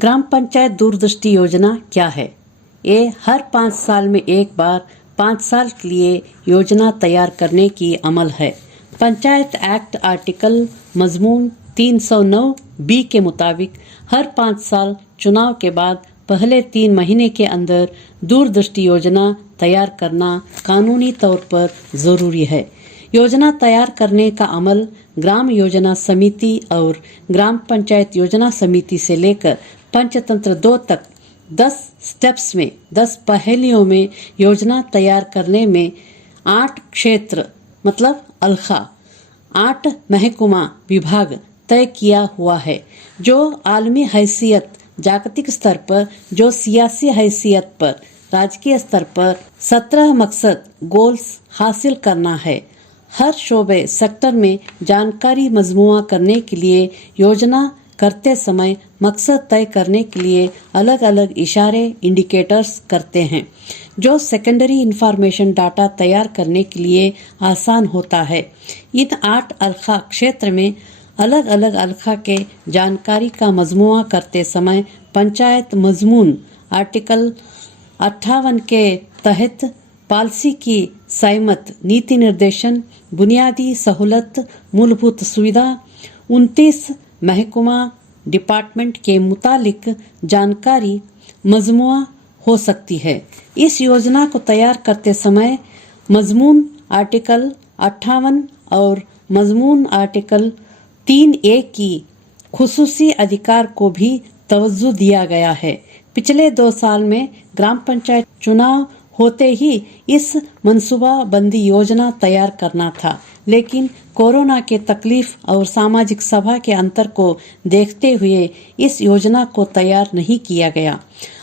ग्राम पंचायत दूरदृष्टि योजना क्या है? ये हर 5 साल में एक बार 5 साल के लिए योजना तैयार करने की अमल है। पंचायत एक्ट आर्टिकल मजमून 309 बी के मुताबिक हर 5 साल चुनाव के बाद पहले 3 महीने के अंदर दूरदृष्टि योजना तैयार करना कानूनी तौर पर जरूरी है। योजना तैयार करने का अमल ग्राम योजना समिति और ग्राम पंचायत योजना समिति से लेकर पंचतंत्र 2 तक 10 स्टेप्स में 10 पहलियों में योजना तैयार करने में 8 क्षेत्र मतलब अलखा 8 महकुमा विभाग तय किया हुआ है, जो आलमी हैसियत जागतिक स्तर पर, जो सियासी हैसियत पर राजकीय स्तर पर 17 मकसद गोल्स हासिल करना है। हर शोबे सेक्टर में जानकारी मजमुआ करने के लिए योजना करते समय मकसद तय करने के लिए अलग अलग इशारे इंडिकेटर्स करते हैं, जो सेकेंडरी इंफॉर्मेशन डाटा तैयार करने के लिए आसान होता है। इन 8 अलखा क्षेत्र में अलग अलग अलखा के जानकारी का मजमुआ करते समय पंचायत मजमून आर्टिकल 58 के तहत पॉलिसी की सहमत नीति निर्देशन बुनियादी सहूलत मूलभूत सुविधा 29 महकुमा डिपार्टमेंट के मुतालिक जानकारी मजमुआ हो सकती है। इस योजना को तैयार करते समय मजमून आर्टिकल 58 और मजमून आर्टिकल 3A की खुसूसी अधिकार को भी तवज्जो दिया गया है। पिछले 2 साल में ग्राम पंचायत चुनाव होते ही इस मंसूबा बंदी योजना तैयार करना था, लेकिन कोरोना के तकलीफ और सामाजिक सभा के अंतर को देखते हुए इस योजना को तैयार नहीं किया गया।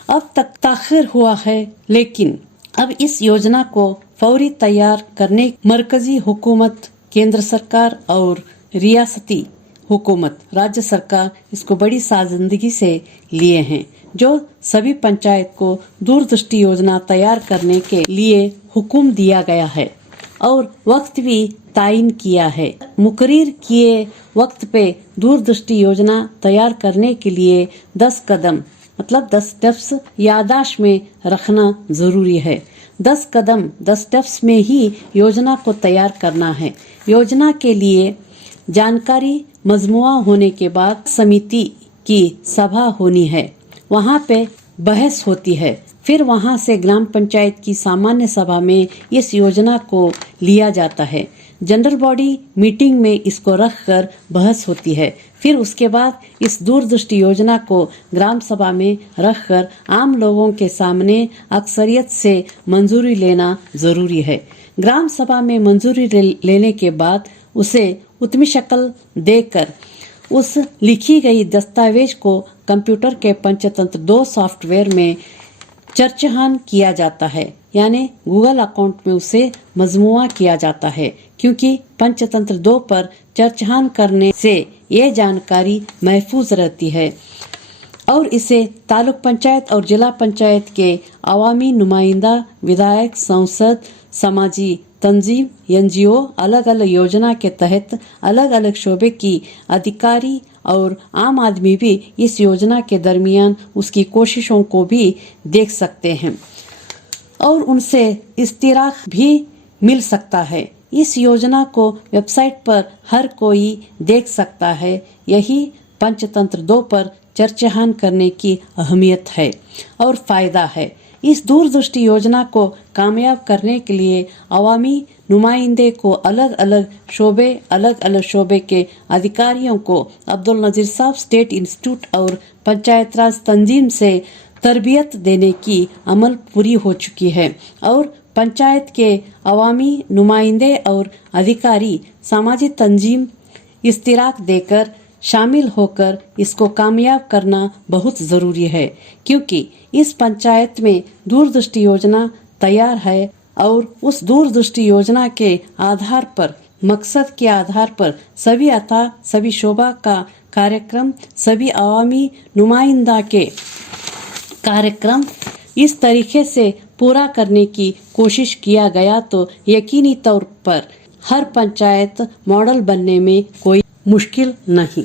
अब तक ताखिर हुआ है, लेकिन अब इस योजना को फौरी तैयार करने मरकजी हुकूमत, केंद्र सरकार और रियासती हुकूमत राज्य सरकार इसको बड़ी साजिंदगी से लिए हैं, जो सभी पंचायत को दूरदृष्टि योजना तैयार करने के लिए हुक्म दिया गया है और वक्त भी तायीन किया है। मुकर्रर किए वक्त पे दूरदृष्टि योजना तैयार करने के लिए 10 कदम मतलब 10 स्टेप्स याददाश्त में रखना जरूरी है। 10 कदम 10 स्टेप्स में ही योजना को तैयार करना है। योजना के लिए जानकारी मजमुआ होने के बाद समिति की सभा होनी है, वहाँ पे बहस होती है, फिर वहाँ से ग्राम पंचायत की सामान्य सभा में इस योजना को लिया जाता है। जनरल बॉडी मीटिंग में इसको रखकर बहस होती है, फिर उसके बाद इस दूरदृष्टि योजना को ग्राम सभा में रखकर आम लोगों के सामने अक्सरियत से मंजूरी लेना जरूरी है। ग्राम सभा में मंजूरी लेने के बाद उसे उतमी शक्ल देकर उस लिखी गई दस्तावेज को कंप्यूटर के पंचतंत्र 2 सॉफ्टवेयर में चर्चहान किया जाता है, यानी गूगल अकाउंट में उसे मजमुआ किया जाता है, क्योंकि पंचतंत्र 2 पर चर्चहान करने से ये जानकारी महफूज रहती है और इसे तालुक पंचायत और जिला पंचायत के अवामी नुमाइंदा, विधायक, सांसद, समाजी तंजीम, NGO अलग अलग योजना के तहत अलग अलग शोबे की अधिकारी और आम आदमी भी इस योजना के दरमियान उसकी कोशिशों को भी देख सकते हैं और उनसे इस्तिराक भी मिल सकता है। इस योजना को वेबसाइट पर हर कोई देख सकता है। यही पंचतंत्र 2 पर चर्चहान करने की अहमियत है और फायदा है। इस दूरदृष्टि योजना को कामयाब करने के लिए अवामी नुमाइंदे को अलग अलग शोबे के अधिकारियों को अब्दुल नजीर साहब स्टेट इंस्टीट्यूट और पंचायत राज तंजीम से तरबियत देने की अमल पूरी हो चुकी है और पंचायत के अवामी नुमाइंदे और अधिकारी सामाजिक तंजीम इस्तिराक देकर शामिल होकर इसको कामयाब करना बहुत जरूरी है, क्योंकि इस पंचायत में दूरदृष्टि योजना तैयार है और उस दूरदृष्टि योजना के आधार पर, मकसद के आधार पर सभी शोबा का कार्यक्रम, सभी अवामी नुमाइंदा के कार्यक्रम इस तरीके से पूरा करने की कोशिश किया गया तो यकीनी तौर पर हर पंचायत मॉडल बनने में कोई मुश्किल नहीं।